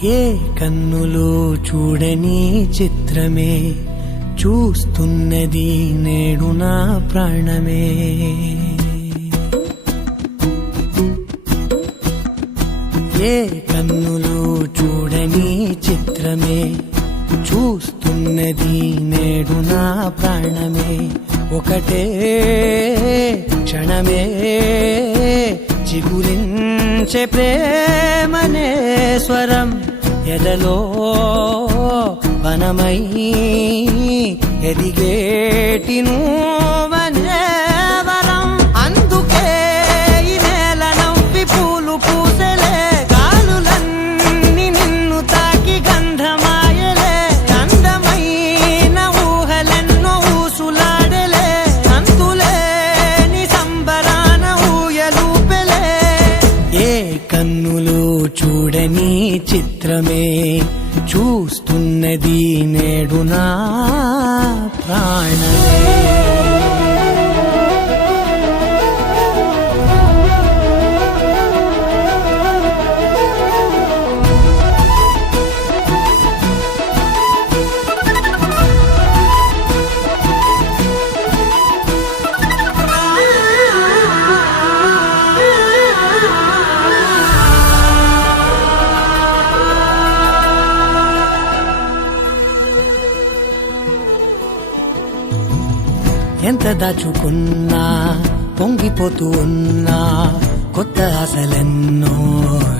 ఏ కన్నులు చూడని చిత్రమే చూస్తున్నది నేడు నా ప్రాణమే. ఏ కన్నులు చూడని చిత్రమే చూస్తున్నది నేడు నా ప్రాణమే. ఒకటే క్షణమే చిగురించే ప్రేమనే స్వరం ఎదలో వనమై ఎదిగేటి నువ్వనే వరం. అందుకే ఈ నేల నవ్వి పూలు పూసెలే, గాలులన్నీ నిన్ను తాకి గంధమాయలే. అందమైన ఊహలెన్నో ఊసులాడలే, అంతులేని సంబరాన ఊయలూపెలే. ఏ కన్నులు చూడని చిత్రమే చూస్తున్నది నేడు నా ప్రాణమే. ఎంత దాచుకున్నా పొంగిపోతూ ఉన్నా కొత్త ఆశలెన్నో